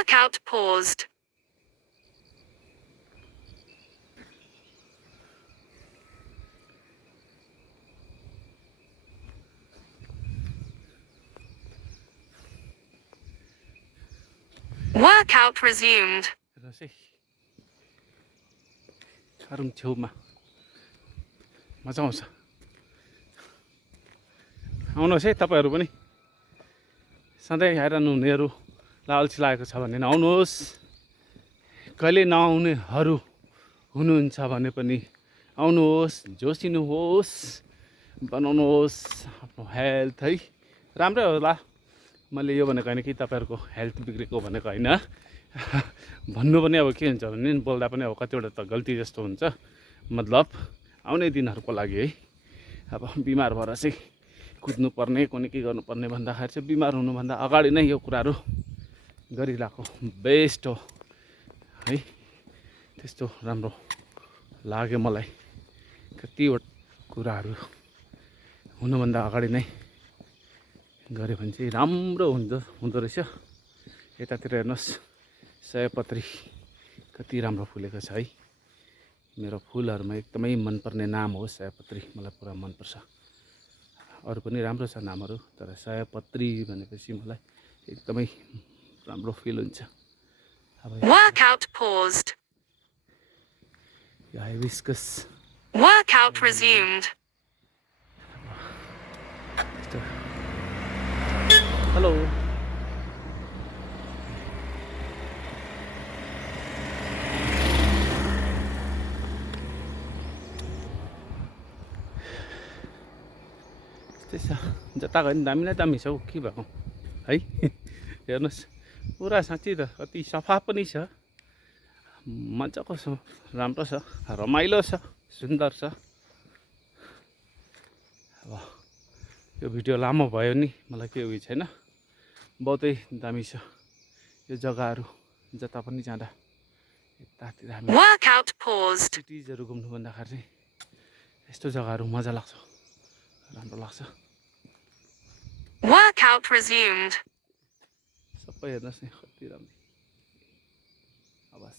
Workout paused. Workout resumed. Room छेउमा मजा आउँछ आउनुहोस् है तपाईँहरू पनि सधैँ आइरहनु हुनेहरूलाई अल्छी लागेको छ भने आउनुहोस् कहिले नआउनेहरू हुनुहुन्छ भने पनि आउनुहोस् जोसिनुहोस् बनाउनुहोस् आफ्नो हेल्थ है राम्रै होला मैले यो भनेको होइन कि तपाईँहरूको हेल्थ बिग्रेको भनेको होइन भन्नु पनि अब के हुन्छ भने बोल्दा पनि अब कतिवटा त गल्ती जस्तो हुन्छ मतलब आउने दिनहरूको लागि है अब बिमार भएर चाहिँ कुद्नुपर्ने कुनै के गर्नुपर्ने भन्दाखेरि चाहिँ बिमार हुनुभन्दा अगाडि नै यो कुराहरू गरिरहेको बेस्ट हो है त्यस्तो राम्रो लाग्यो मलाई कतिवटा कुराहरू हुनुभन्दा अगाडि नै गऱ्यो भने चाहिँ राम्रो हुँदो रहेछ यतातिर हेर्नुहोस् सयपत्री कति राम्रो फुलेको छ है मेरो फुलहरूमा एकदमै मनपर्ने नाम हो सयपत्री मलाई पुरा मनपर्छ अरू पनि राम्रो छ नामहरू तर सयपत्री भनेपछि मलाई एकदमै राम्रो फिल हुन्छ अब Workout paused. यो हाइबिस्कस Workout resumed. हेलो त्यस्तै छ जता गयो नि दामी नै दामी छ हौ के भएको है हेर्नुहोस् पुरा साँच्चै त कति सफा पनि छ मजाको छ राम्रो छ रमाइलो छ सुन्दर छ अब यो भिडियो लामो भयो नि मलाई केही उयो छैन बहुतै दामी छ यो जग्गाहरू जता पनि जाँदा यतातिर हामी Workout paused. सिटिजहरू घुम्नु भन्दाखेरि चाहिँ यस्तो जग्गाहरू मजा लाग्छ राम्रो लाग्छ Workout resumed. सबै हेर्नुहोस् नि कति राम्रो आवाज